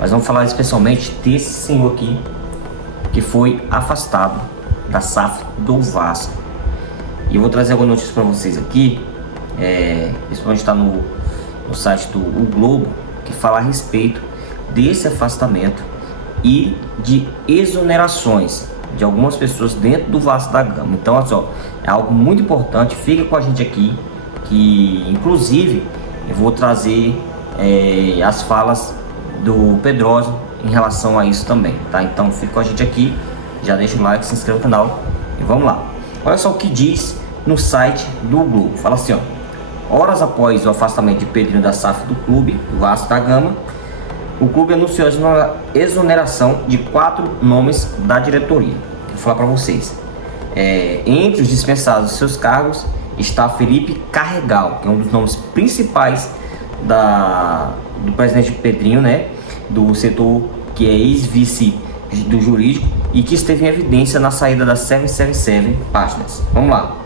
Mas vamos falar especialmente desse senhor aqui, que foi afastado da SAF do Vasco. E eu vou trazer algumas notícias para vocês aqui, principalmente está no site do O Globo, que fala a respeito desse afastamento e de exonerações de algumas pessoas dentro do Vasco da Gama. Então, olha só, é algo muito importante. Fica com a gente aqui, que inclusive eu vou trazer as falas do Pedrosa em relação a isso também, tá? Então fica com a gente aqui, já deixa o like, se inscreva no canal e vamos lá. Olha só o que diz no site do Globo. Fala assim, ó: horas após o afastamento de Pedrinho da SAF do clube, do Vasco da Gama, o clube anunciou a exoneração de 4 nomes da diretoria. Vou falar para vocês. Entre os dispensados de seus cargos está Felipe Carregal, que é um dos nomes principais do presidente Pedrinho, né? Do setor, que é ex-vice do jurídico e que esteve em evidência na saída da 777 Partners. Vamos lá.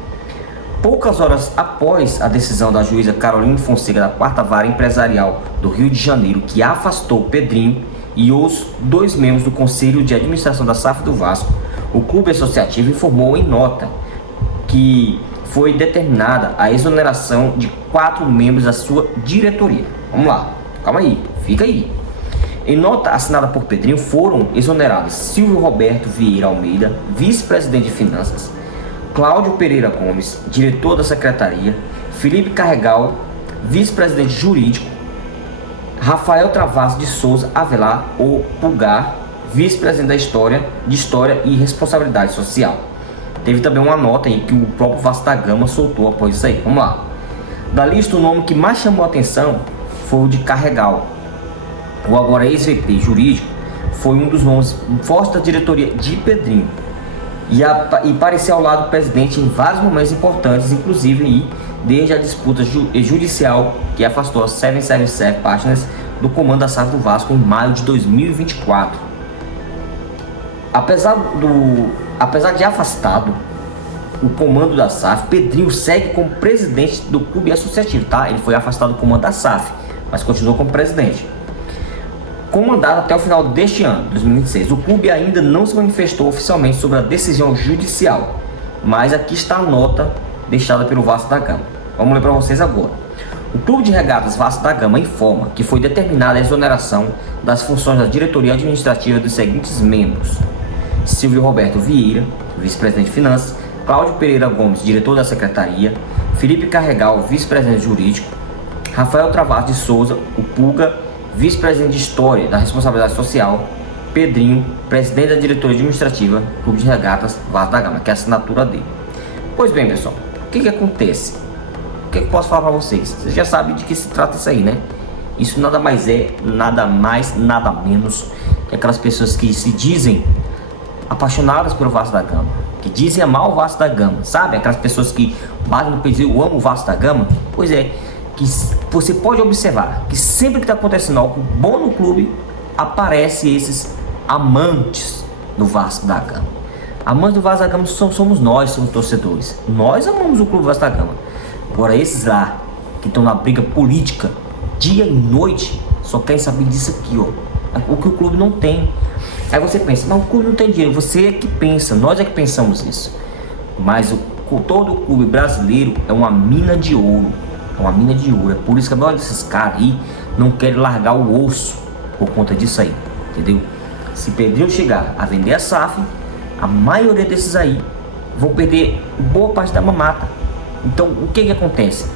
Poucas horas após a decisão da juíza Caroline Fonseca da 4ª Vara Empresarial do Rio de Janeiro, que afastou Pedrinho e os 2 membros do Conselho de Administração da SAF do Vasco, o clube associativo informou em nota que foi determinada a exoneração de 4 membros da sua diretoria. Vamos lá, calma aí, fica aí. Em nota assinada por Pedrinho, foram exonerados Silvio Roberto Vieira Almeida, vice-presidente de Finanças, Cláudio Pereira Gomes, diretor da Secretaria, Felipe Carregal, vice-presidente jurídico, Rafael Travassos de Souza Avelar, ou Pulgar, vice-presidente de História e Responsabilidade Social. Teve também uma nota aí que o próprio Vasco da Gama soltou após isso aí. Vamos lá. Da lista, o nome que mais chamou a atenção foi o de Carregal. O agora ex-VP jurídico foi um dos nomes fortes da diretoria de Pedrinho e parecia ao lado do presidente em vários momentos importantes, inclusive aí, desde a disputa judicial que afastou a 777 Partners do comando da SAF do Vasco em maio de 2024. Apesar de afastado o comando da SAF, Pedrinho segue como presidente do clube associativo, tá? Ele foi afastado do comando da SAF, mas continuou como presidente. Comandado até o final deste ano, 2026. O clube ainda não se manifestou oficialmente sobre a decisão judicial, mas aqui está a nota deixada pelo Vasco da Gama. Vamos ler para vocês agora. O Clube de Regatas Vasco da Gama informa que foi determinada a exoneração das funções da diretoria administrativa dos seguintes membros: Silvio Roberto Vieira, vice-presidente de Finanças, Cláudio Pereira Gomes, diretor da Secretaria, Felipe Carregal, vice-presidente jurídico, Rafael Travassos de Souza, o Pulga, vice-presidente de História da Responsabilidade Social, Pedrinho, presidente da diretoria administrativa, Clube de Regatas Vasco da Gama, que é a assinatura dele. Pois bem, pessoal, o que acontece? O que eu posso falar para vocês? Vocês já sabem de que se trata isso aí, né? Isso nada mais, nada menos que aquelas pessoas que se dizem apaixonadas pelo Vasco da Gama, que dizem amar o Vasco da Gama, sabe? Aquelas pessoas que batem no peito e dizem: eu amo o Vasco da Gama. Pois é, que você pode observar que sempre que está acontecendo algo bom no clube, aparecem esses amantes do Vasco da Gama. Amantes do Vasco da Gama somos nós, somos torcedores. Nós amamos o clube Vasco da Gama. Agora esses lá, que estão na briga política, dia e noite, só querem saber disso aqui, ó. O que o clube não tem. Aí você pensa: mas o clube não tem dinheiro. Você é que pensa, nós é que pensamos isso. Mas todo o clube brasileiro é uma mina de ouro. É uma mina de ouro. É por isso que a maioria desses caras aí não querem largar o osso por conta disso aí, entendeu? Se Pedrinho chegar a vender a SAF, a maioria desses aí vão perder boa parte da mamata. Então o que acontece?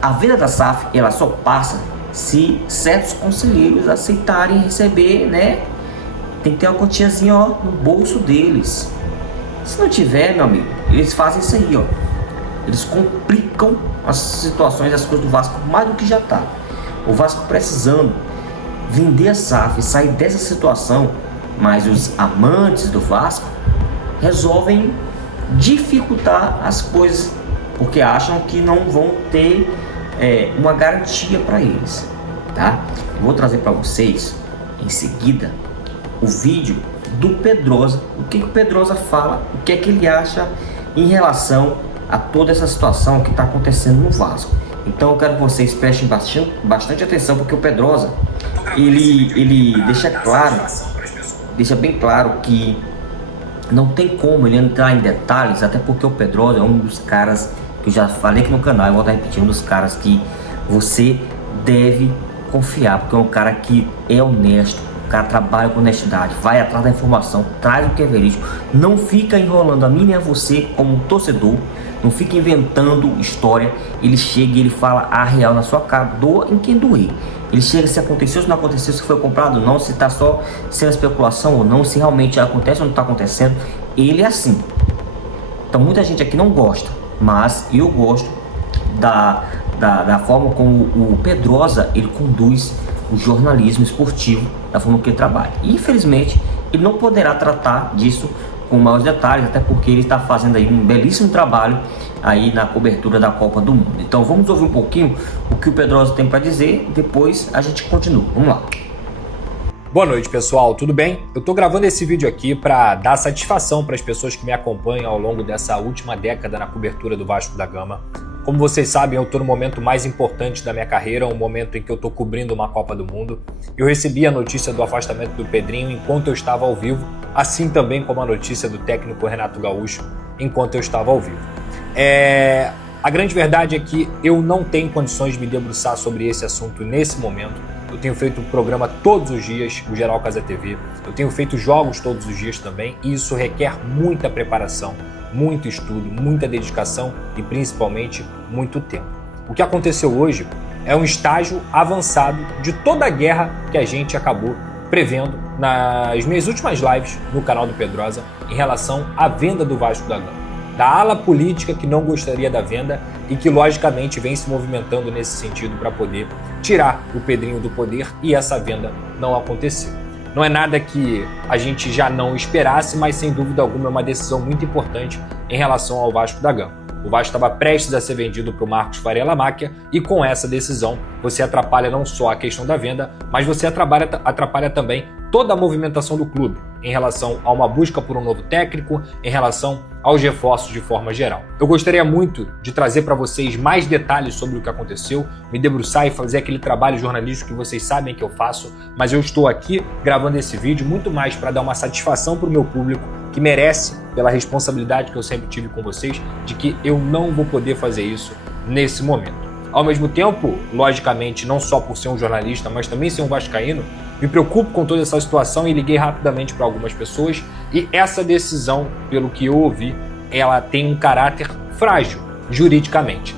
A venda da SAF, ela só passa se certos conselheiros aceitarem receber, né? Tem que ter uma quantiazinha, ó, no bolso deles. Se não tiver, meu amigo, eles fazem isso aí, ó. Eles complicam as situações, as coisas do Vasco mais do que já tá. O Vasco precisando vender a SAF e sair dessa situação, mas os amantes do Vasco resolvem dificultar as coisas porque acham que não vão ter uma garantia para eles, tá? Eu vou trazer para vocês em seguida o vídeo do Pedrosa, o que o Pedrosa fala, o que é que ele acha em relação a toda essa situação que está acontecendo no Vasco. Então eu quero que vocês prestem bastante atenção, porque o Pedrosa, ele deixa bem claro que não tem como ele entrar em detalhes, até porque o Pedrosa é um dos caras que eu já falei aqui no canal, eu vou estar repetindo, um dos caras que você deve confiar, porque é um cara que é honesto, o cara trabalha com honestidade, vai atrás da informação, traz o que é verídico, não fica enrolando a mim nem a você como torcedor, não fica inventando história, ele chega e ele fala a real na sua cara, doa em quem doer. Ele chega se aconteceu, se não aconteceu, se foi comprado ou não, se está só sendo especulação ou não, se realmente acontece ou não está acontecendo. Ele é assim. Então muita gente aqui não gosta, mas eu gosto da forma como o Pedrosa ele conduz o jornalismo esportivo, da forma que ele trabalha. E infelizmente ele não poderá tratar disso com maiores detalhes, até porque ele está fazendo aí um belíssimo trabalho aí na cobertura da Copa do Mundo. Então vamos ouvir um pouquinho o que o Pedrosa tem para dizer, depois a gente continua. Vamos lá. Boa noite, pessoal, tudo bem? Eu tô gravando esse vídeo aqui para dar satisfação para as pessoas que me acompanham ao longo dessa última década na cobertura do Vasco da Gama. Como vocês sabem, eu tô no momento mais importante da minha carreira, um momento em que eu tô cobrindo uma Copa do Mundo. Eu recebi a notícia do afastamento do Pedrinho enquanto eu estava ao vivo, assim também como a notícia do técnico Renato Gaúcho enquanto eu estava ao vivo. A grande verdade é que eu não tenho condições de me debruçar sobre esse assunto nesse momento. Eu tenho feito um programa todos os dias, o Geral Casa TV. Eu tenho feito jogos todos os dias também, e isso requer muita preparação, muito estudo, muita dedicação e principalmente muito tempo. O que aconteceu hoje é um estágio avançado de toda a guerra que a gente acabou prevendo nas minhas últimas lives no canal do Pedrosa em relação à venda do Vasco da Gama. Da ala política que não gostaria da venda e que logicamente vem se movimentando nesse sentido para poder tirar o Pedrinho do poder, e essa venda não aconteceu. Não é nada que a gente já não esperasse, mas sem dúvida alguma é uma decisão muito importante em relação ao Vasco da Gama. O Vasco estava prestes a ser vendido para o Marcos Faria Lamáquia, e com essa decisão você atrapalha não só a questão da venda, mas você atrapalha também toda a movimentação do clube em relação a uma busca por um novo técnico, em relação aos reforços de forma geral. Eu gostaria muito de trazer para vocês mais detalhes sobre o que aconteceu, me debruçar e fazer aquele trabalho jornalístico que vocês sabem que eu faço, mas eu estou aqui gravando esse vídeo muito mais para dar uma satisfação para o meu público, que merece, pela responsabilidade que eu sempre tive com vocês, de que eu não vou poder fazer isso nesse momento. Ao mesmo tempo, logicamente, não só por ser um jornalista, mas também ser um vascaíno, me preocupo com toda essa situação e liguei rapidamente para algumas pessoas, e essa decisão, pelo que eu ouvi, ela tem um caráter frágil, juridicamente.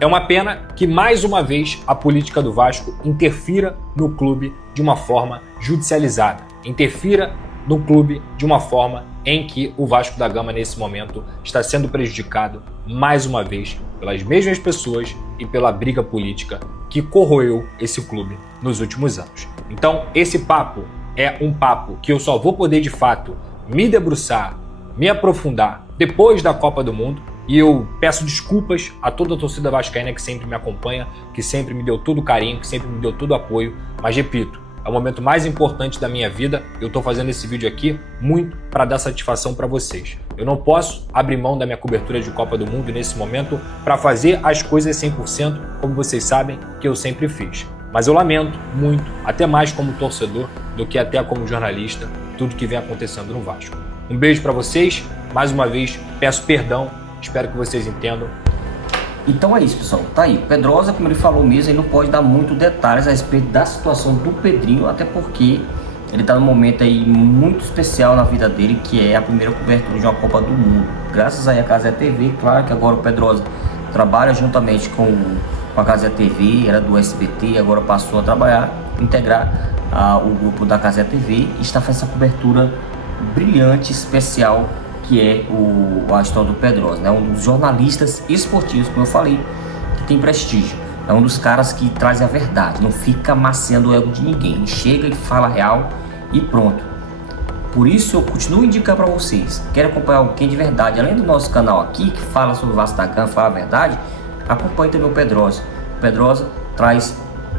É uma pena que, mais uma vez, a política do Vasco interfira no clube de uma forma judicializada, interfira no clube de uma forma em que o Vasco da Gama, nesse momento, está sendo prejudicado, mais uma vez, pelas mesmas pessoas e pela briga política que corroeu esse clube nos últimos anos. Então, esse papo é um papo que eu só vou poder, de fato, me debruçar, me aprofundar depois da Copa do Mundo, e eu peço desculpas a toda a torcida vascaína que sempre me acompanha, que sempre me deu todo o carinho, que sempre me deu todo o apoio, mas repito, é o momento mais importante da minha vida. Eu estou fazendo esse vídeo aqui muito para dar satisfação para vocês. Eu não posso abrir mão da minha cobertura de Copa do Mundo nesse momento para fazer as coisas 100%, como vocês sabem que eu sempre fiz. Mas eu lamento muito, até mais como torcedor do que até como jornalista, tudo que vem acontecendo no Vasco. Um beijo para vocês, mais uma vez peço perdão, espero que vocês entendam. Então é isso, pessoal, tá aí. Pedrosa, como ele falou mesmo, ele não pode dar muito detalhes a respeito da situação do Pedrinho, até porque ele tá num momento aí muito especial na vida dele, que é a primeira cobertura de uma Copa do Mundo. Graças aí à Casa TV, claro que agora o Pedrosa trabalha juntamente com a Casa TV, era do SBT, agora passou a trabalhar, integrar o grupo da Casa TV, e está fazendo essa cobertura brilhante, especial, que é a história do Pedrosa, né? Um dos jornalistas esportivos, como eu falei, que tem prestígio. É um dos caras que traz a verdade, não fica amaciando o ego de ninguém. Ele chega e fala a real e pronto. Por isso eu continuo indicando para vocês, querem acompanhar alguém de verdade, além do nosso canal aqui, que fala sobre o Vasco da Gama, fala a verdade, acompanhe também o Pedrosa. O Pedrosa traz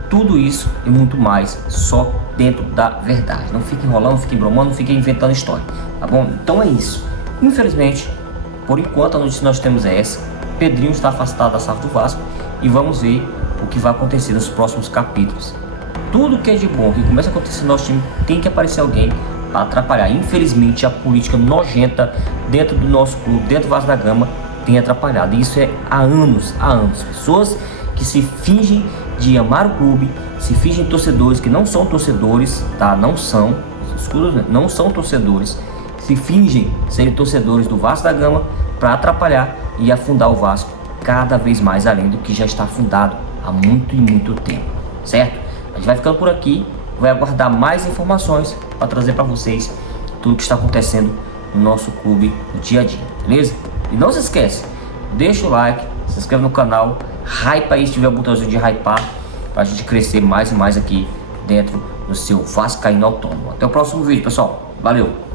tudo isso e muito mais, só dentro da verdade. Não fique enrolando, não fique bromando, não fique inventando história, tá bom? Então é isso. Infelizmente, por enquanto a notícia que nós temos é essa. Pedrinho está afastado da SAF do Vasco, e vamos ver o que vai acontecer nos próximos capítulos. tudo que é de bom que começa a acontecer no nosso time, tem que aparecer alguém para atrapalhar. Infelizmente, a política nojenta dentro do nosso clube, dentro do Vasco da Gama, tem atrapalhado. E isso é há anos. Pessoas que se fingem de amar o clube, se fingem torcedores que não são torcedores, tá? Não são torcedores, se fingem serem torcedores do Vasco da Gama para atrapalhar e afundar o Vasco cada vez mais além do que já está afundado há muito e muito tempo, certo? A gente vai ficando por aqui, vai aguardar mais informações para trazer para vocês tudo que está acontecendo no nosso clube no dia a dia, beleza? E não se esquece, deixa o like, se inscreve no canal, hypa aí se tiver o botãozinho de hypar, para a gente crescer mais e mais aqui dentro do seu Vascaíno Autônomo. Até o próximo vídeo, pessoal. Valeu!